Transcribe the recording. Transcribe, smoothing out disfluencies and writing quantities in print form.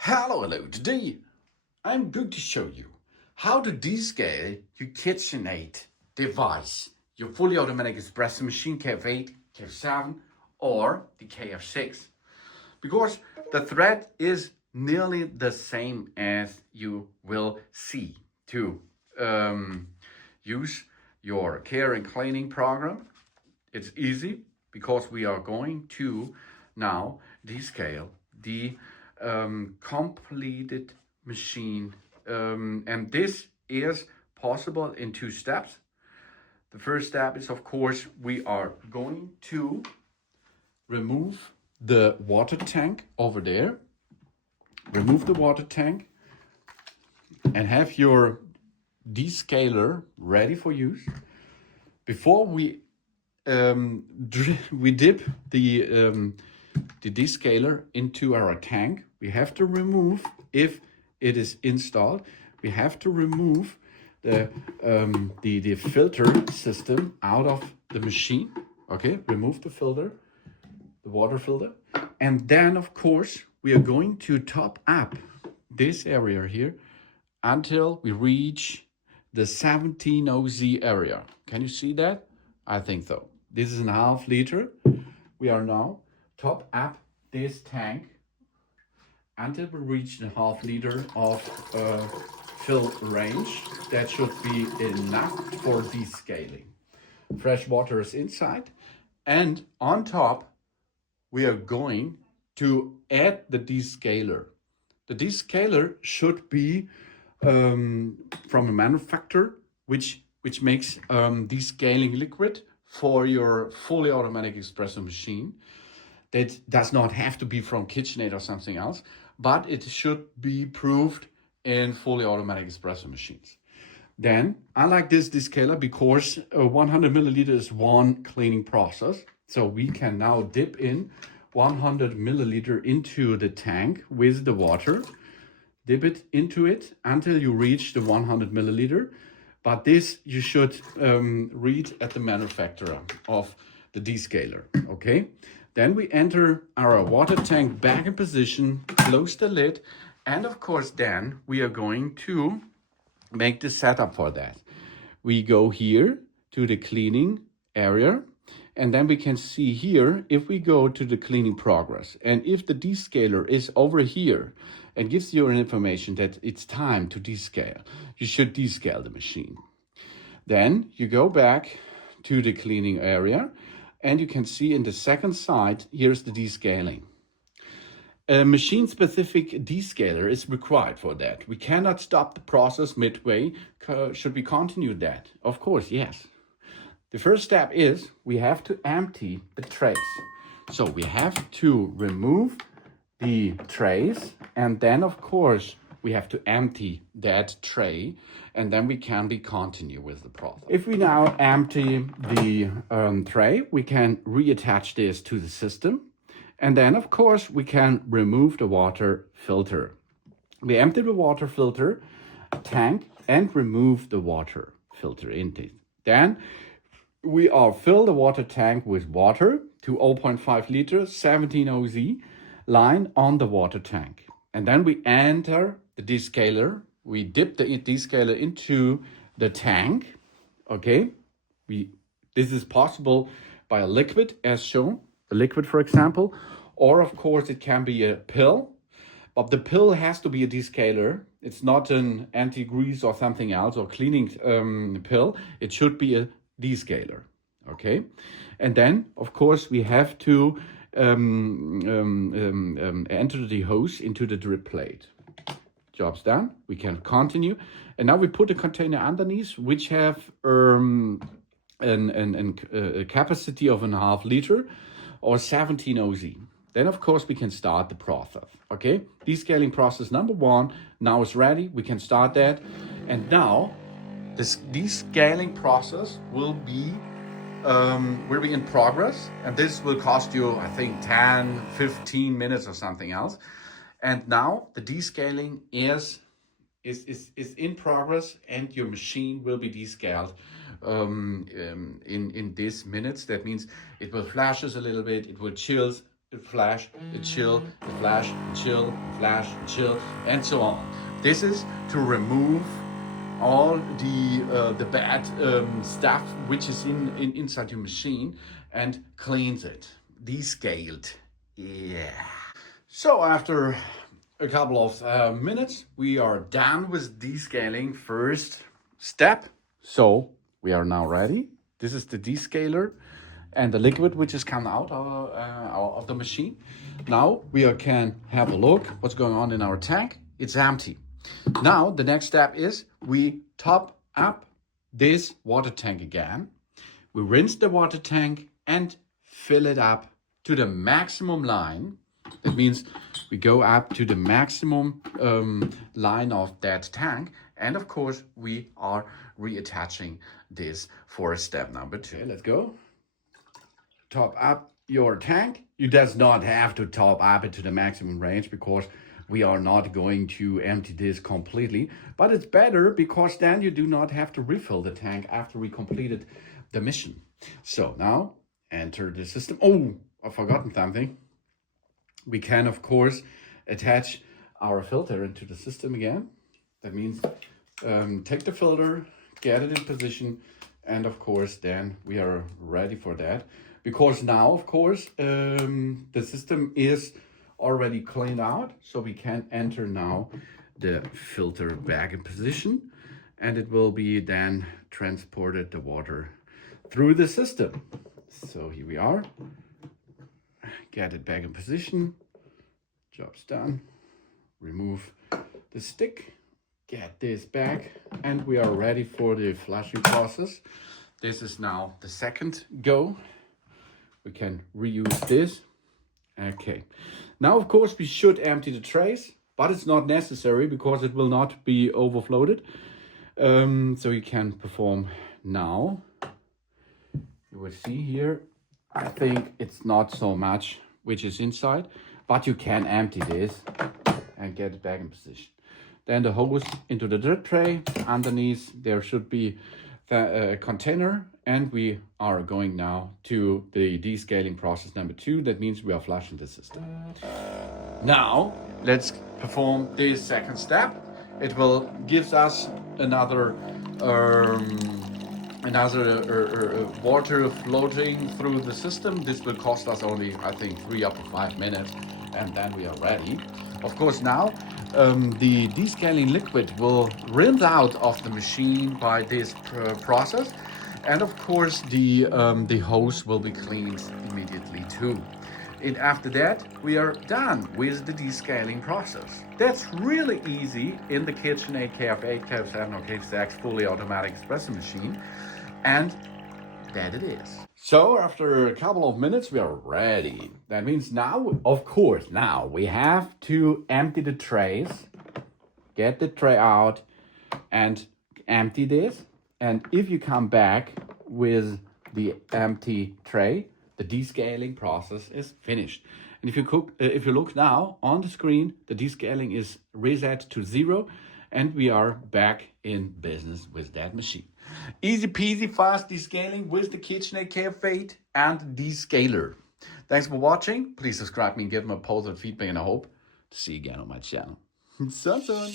Hello. Today I'm going to show you how to descale your KitchenAid device, your fully automatic espresso machine KF8, KF7 or the KF6. Because the thread is nearly the same as you will see to use your care and cleaning program. It's easy because we are going to now descale the completed machine, and this is possible in two steps. The first step is, of course, we are going to remove the water tank over there. Remove the water tank and have your descaler ready for use. Before we dip the descaler into our tank, we have to remove, if it is installed, we have to remove the filter system out of the machine. Okay, remove the filter, the water filter, and then of course we are going to top up this area here until we reach the 17 OZ area. Can you see that? I think so. This is a half liter. We are now top up this tank until we reach the half liter of fill range. That should be enough for descaling. Fresh water is inside, and on top we are going to add the descaler. The descaler should be from a manufacturer which makes descaling liquid for your fully automatic espresso machine. That does not have to be from KitchenAid or something else, but it should be proved in fully automatic espresso machines. Then I like this descaler because 100 milliliter is one cleaning process. So we can now dip in 100 milliliter into the tank with the water, dip it into it until you reach the 100 milliliter. But this you should read at the manufacturer of the descaler, okay? Then we enter our water tank back in position, close the lid, and of course then we are going to make the setup for that. We go here to the cleaning area, and then we can see here, if we go to the cleaning progress, and if the descaler is over here and gives you an information that it's time to descale, you should descale the machine. Then you go back to the cleaning area, and you can see in the second side, here's the descaling. A machine-specific descaler is required for that. We cannot stop the process midway. Should we continue that? Of course, yes. The first step is we have to empty the trays. So we have to remove the trays, and then of course we have to empty that tray, and then we can continue with the process. If we now empty the tray, we can reattach this to the system, and then of course we can remove the water filter. We empty the water filter tank and remove the water filter intake. Then we are fill the water tank with water to 0.5 liters, 17 OZ line on the water tank. And then we enter the descaler. We dip the descaler into the tank. Okay, this is possible by a liquid as shown, a liquid for example, or of course it can be a pill, but the pill has to be a descaler. It's not an anti-grease or something else or cleaning pill. It should be a descaler. Okay, and then of course we have to enter the hose into the drip plate. Job's done. We can continue, and now we put a container underneath which have a capacity of a half liter or 17 OZ. Then of course we can start the process. Okay, descaling process number one now is ready. We can start that, and now this descaling process will be in progress, and this will cost you, I think, 10-15 minutes or something else. And now the descaling is in progress, and your machine will be descaled in these minutes. That means it will flashes a little bit, it will chills it flash, it chill, it flash, it chill, flash, chill, and so on. This is to remove all the bad stuff which is inside your machine and cleans it, descaled. Yeah. So after a couple of minutes, we are done with descaling first step. So we are now ready. This is the descaler and the liquid which has come out of the machine. Now we can have a look what's going on in our tank. It's empty. Now the next step is we top up this water tank again. We rinse the water tank and fill it up to the maximum line. That means we go up to the maximum line of that tank. And of course, we are reattaching this for step number 2. Okay, let's go. Top up your tank. You does not have to top up it to the maximum range because we are not going to empty this completely. But it's better because then you do not have to refill the tank after we completed the mission. So now enter the system. Oh, I've forgotten something. We can, of course, attach our filter into the system again. That means take the filter, get it in position, and of course, then we are ready for that. Because now, of course, the system is already cleaned out, so we can enter now the filter back in position, and it will be then transported the water through the system. So here we are. Get it back in position. Job's done. Remove the stick. Get this back. And we are ready for the flushing process. This is now the second go. We can reuse this. Okay. Now, of course, we should empty the trays, but it's not necessary because it will not be overflowed. So you can perform now. You will see here, I think it's not so much which is inside, but you can empty this and get it back in position. Then the hose into the drip tray. Underneath there should be a container, and we are going now to the descaling process number 2. That means we are flushing the system. Now let's perform this second step. It will gives us another water floating through the system. This will cost us only, I think, 3 up to 5 minutes, and then we are ready. Of course, now the descaling liquid will rinse out of the machine by this process, and of course the hose will be cleaned immediately too. And after that, we are done with the descaling process. That's really easy in the KitchenAid KF8, KF7 or KF6 fully automatic espresso machine. And that it is. So after a couple of minutes, we are ready. That means now, of course, now we have to empty the trays, get the tray out and empty this. And if you come back with the empty tray, the descaling process is finished. And if you look now on the screen, the descaling is reset to 0, and we are back in business with that machine. Easy peasy, fast descaling with the KitchenAid KF8 and descaler. Thanks for watching. Please subscribe me and give me a positive feedback, and I hope to see you again on my channel. So soon.